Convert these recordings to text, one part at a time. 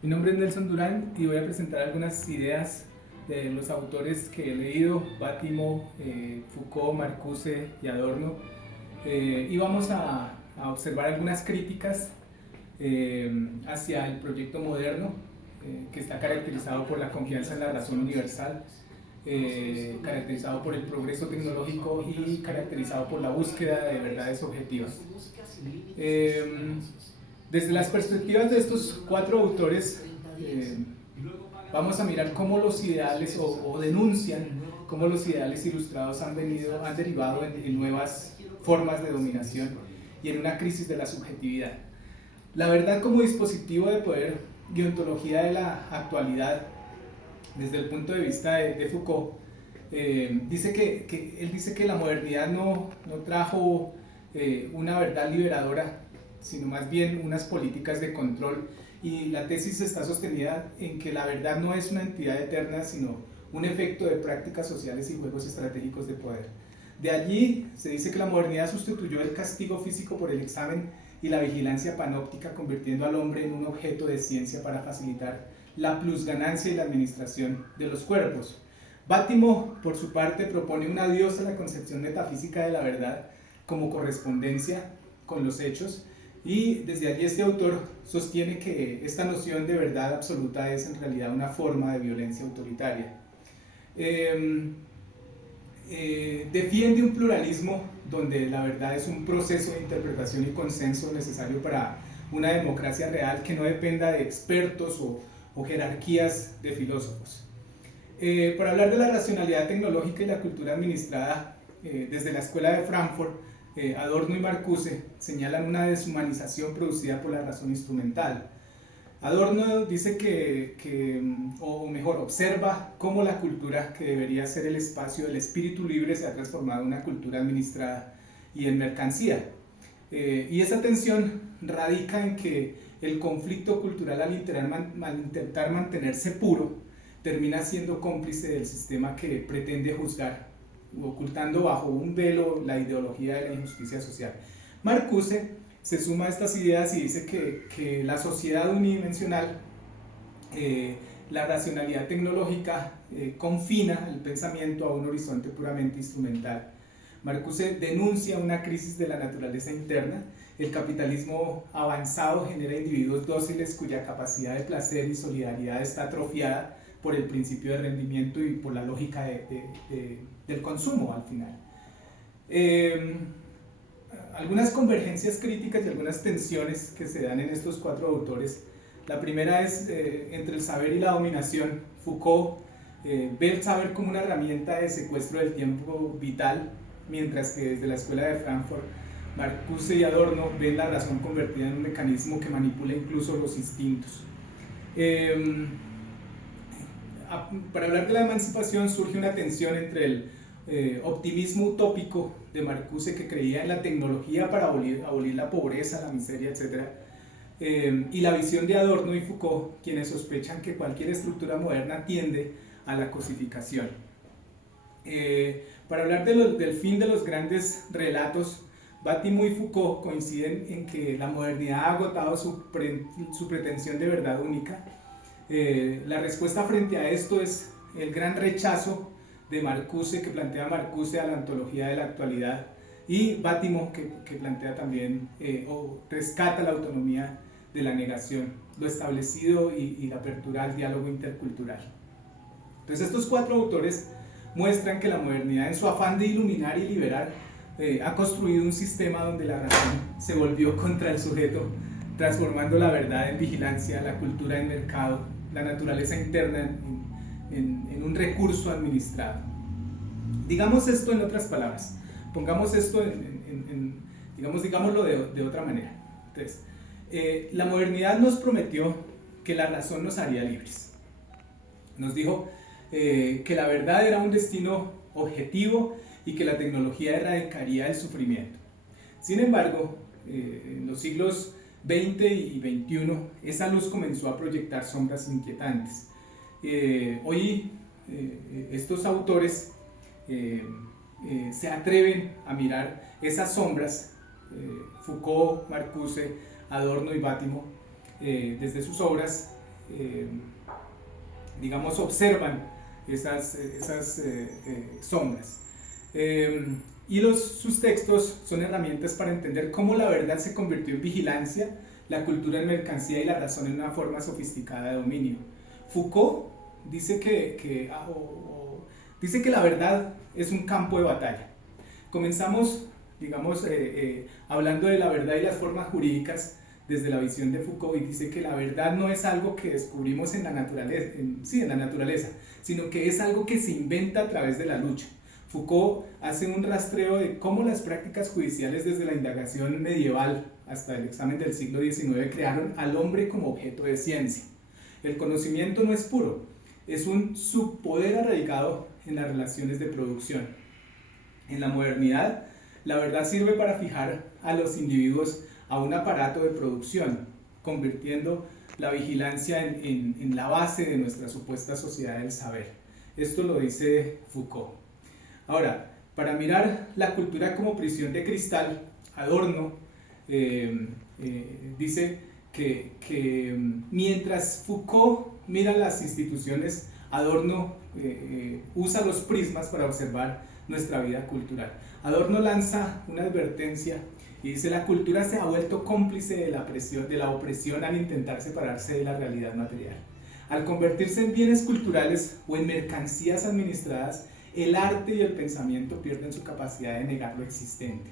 Mi nombre es Nelson Durán y voy a presentar algunas ideas de los autores que he leído, Bátimo, Foucault, Marcuse y Adorno, y vamos a observar algunas críticas hacia el proyecto moderno, que está caracterizado por la confianza en la razón universal, caracterizado por el progreso tecnológico y caracterizado por la búsqueda de verdades objetivas. Desde las perspectivas de estos cuatro autores, vamos a mirar cómo los ideales o denuncian cómo los ideales ilustrados han derivado en nuevas formas de dominación y en una crisis de la subjetividad. La verdad como dispositivo de poder y ontología de la actualidad, desde el punto de vista de Foucault, él dice que la modernidad no trajo una verdad liberadora, sino más bien unas políticas de control, y la tesis está sostenida en que la verdad no es una entidad eterna, sino un efecto de prácticas sociales y juegos estratégicos de poder. De allí se dice que la modernidad sustituyó el castigo físico por el examen y la vigilancia panóptica, convirtiendo al hombre en un objeto de ciencia para facilitar la plusganancia y la administración de los cuerpos. Bátimo, por su parte, propone un adiós a la concepción metafísica de la verdad como correspondencia con los hechos, y desde allí este autor sostiene que esta noción de verdad absoluta es en realidad una forma de violencia autoritaria. Defiende un pluralismo donde la verdad es un proceso de interpretación y consenso necesario para una democracia real que no dependa de expertos o jerarquías de filósofos. Para hablar de la racionalidad tecnológica y la cultura administrada, desde la escuela de Frankfurt, Adorno y Marcuse señalan una deshumanización producida por la razón instrumental. Adorno dice o mejor, observa cómo la cultura que debería ser el espacio del espíritu libre se ha transformado en una cultura administrada y en mercancía. Y esa tensión radica en que el conflicto cultural, al intentar mantenerse puro, termina siendo cómplice del sistema que pretende juzgar, ocultando bajo un velo la ideología de la injusticia social. Marcuse se suma a estas ideas y dice que la sociedad unidimensional, la racionalidad tecnológica, confina el pensamiento a un horizonte puramente instrumental. Marcuse denuncia una crisis de la naturaleza interna. El capitalismo avanzado genera individuos dóciles cuya capacidad de placer y solidaridad está atrofiada por el principio de rendimiento y por la lógica del consumo al final. Algunas convergencias críticas y algunas tensiones que se dan en estos cuatro autores. La primera es entre el saber y la dominación. Foucault ve el saber como una herramienta de secuestro del tiempo vital, mientras que desde la escuela de Frankfurt, Marcuse y Adorno ven la razón convertida en un mecanismo que manipula incluso los instintos. Para hablar de la emancipación surge una tensión entre el optimismo utópico de Marcuse, que creía en la tecnología para abolir la pobreza, la miseria, etc., y la visión de Adorno y Foucault, quienes sospechan que cualquier estructura moderna tiende a la cosificación. Para hablar del fin de los grandes relatos, Bátimo y Foucault coinciden en que la modernidad ha agotado su pretensión de verdad única. La respuesta frente a esto es el gran rechazo de Marcuse, que plantea Marcuse a la ontología de la actualidad, y Bátimo, que plantea también o rescata la autonomía de la negación, lo establecido y la apertura al diálogo intercultural. Entonces estos cuatro autores muestran que la modernidad, en su afán de iluminar y liberar, ha construido un sistema donde la razón se volvió contra el sujeto, transformando la verdad en vigilancia, la cultura en mercado, la naturaleza interna en un recurso administrado. Digamos esto en otras palabras, pongamos esto digámoslo de otra manera. Entonces, la modernidad nos prometió que la razón nos haría libres. Nos dijo que la verdad era un destino objetivo y que la tecnología erradicaría el sufrimiento. Sin embargo, en los siglos XX y XXI, esa luz comenzó a proyectar sombras inquietantes. Hoy estos autores se atreven a mirar esas sombras, Foucault, Marcuse, Adorno y Bátimo, desde sus obras, digamos, observan esas sombras. Y sus textos son herramientas para entender cómo la verdad se convirtió en vigilancia, la cultura en mercancía y la razón en una forma sofisticada de dominio. Foucault dice dice que la verdad es un campo de batalla. Comenzamos, digamos, hablando de la verdad y las formas jurídicas desde la visión de Foucault, y dice que la verdad no es algo que descubrimos en la naturaleza, sino que es algo que se inventa a través de la lucha. Foucault hace un rastreo de cómo las prácticas judiciales desde la indagación medieval hasta el examen del siglo XIX crearon al hombre como objeto de ciencia. El conocimiento no es puro, es un subpoder arraigado en las relaciones de producción. En la modernidad, la verdad sirve para fijar a los individuos a un aparato de producción, convirtiendo la vigilancia en la base de nuestra supuesta sociedad del saber. Esto lo dice Foucault. Ahora, para mirar la cultura como prisión de cristal, Adorno dice que mientras Foucault mira las instituciones, Adorno usa los prismas para observar nuestra vida cultural. Adorno lanza una advertencia y dice: la cultura se ha vuelto cómplice de la opresión al intentar separarse de la realidad material. Al convertirse en bienes culturales o en mercancías administradas, el arte y el pensamiento pierden su capacidad de negar lo existente.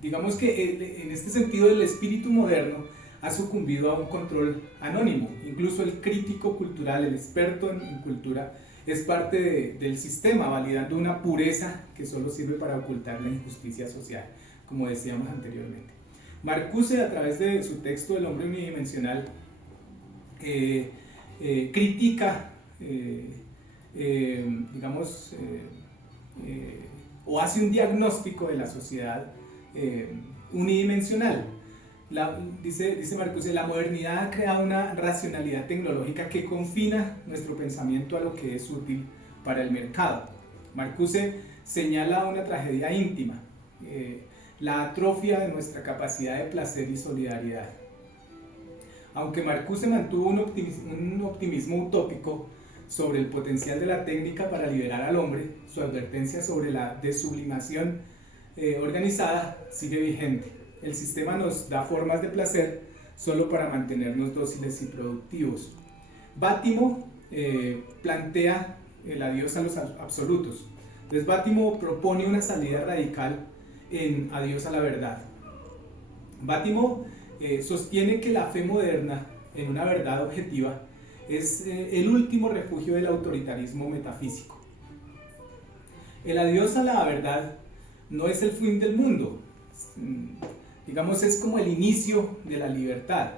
Digamos que en este sentido el espíritu moderno ha sucumbido a un control anónimo. Incluso el crítico cultural, el experto en cultura, es parte del sistema, validando una pureza que solo sirve para ocultar la injusticia social, como decíamos anteriormente. Marcuse, a través de su texto El hombre unidimensional, critica, o hace un diagnóstico de la sociedad unidimensional. Dice Marcuse: la modernidad ha creado una racionalidad tecnológica que confina nuestro pensamiento a lo que es útil para el mercado. Marcuse señala una tragedia íntima, la atrofia de nuestra capacidad de placer y solidaridad. Aunque Marcuse mantuvo un optimismo utópico sobre el potencial de la técnica para liberar al hombre, su advertencia sobre la desublimación organizada sigue vigente. El sistema nos da formas de placer solo para mantenernos dóciles y productivos. Bátimo plantea el adiós a los absolutos. Entonces Bátimo propone una salida radical en Adiós a la verdad. Bátimo sostiene que la fe moderna en una verdad objetiva es el último refugio del autoritarismo metafísico. El adiós a la verdad no es el fin del mundo, digamos, es como el inicio de la libertad.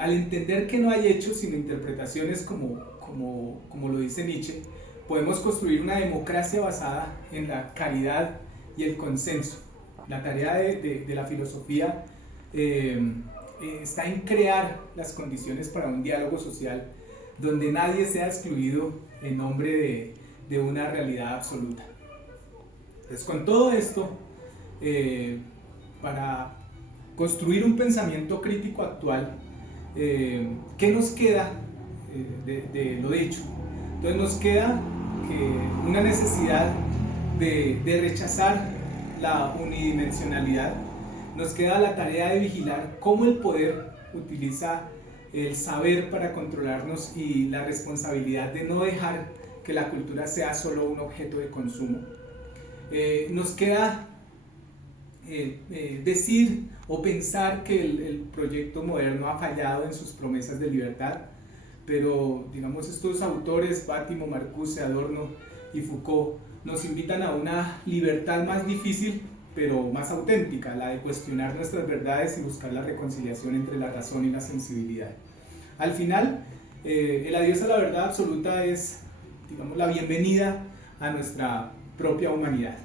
Al entender que no hay hechos sino interpretaciones, como lo dice Nietzsche, podemos construir una democracia basada en la caridad y el consenso. La tarea de la filosofía está en crear las condiciones para un diálogo social donde nadie sea excluido en nombre de una realidad absoluta. Entonces, con todo esto, para construir un pensamiento crítico actual, ¿qué nos queda de lo dicho? Entonces nos queda una necesidad de rechazar la unidimensionalidad. Nos queda la tarea de vigilar cómo el poder utiliza el saber para controlarnos y la responsabilidad de no dejar que la cultura sea solo un objeto de consumo. Nos queda decir o pensar que el proyecto moderno ha fallado en sus promesas de libertad, pero digamos estos autores, Bátimo, Marcuse, Adorno y Foucault, nos invitan a una libertad más difícil pero más auténtica, la de cuestionar nuestras verdades y buscar la reconciliación entre la razón y la sensibilidad. Al final, el adiós a la verdad absoluta es, digamos, la bienvenida a nuestra propia humanidad.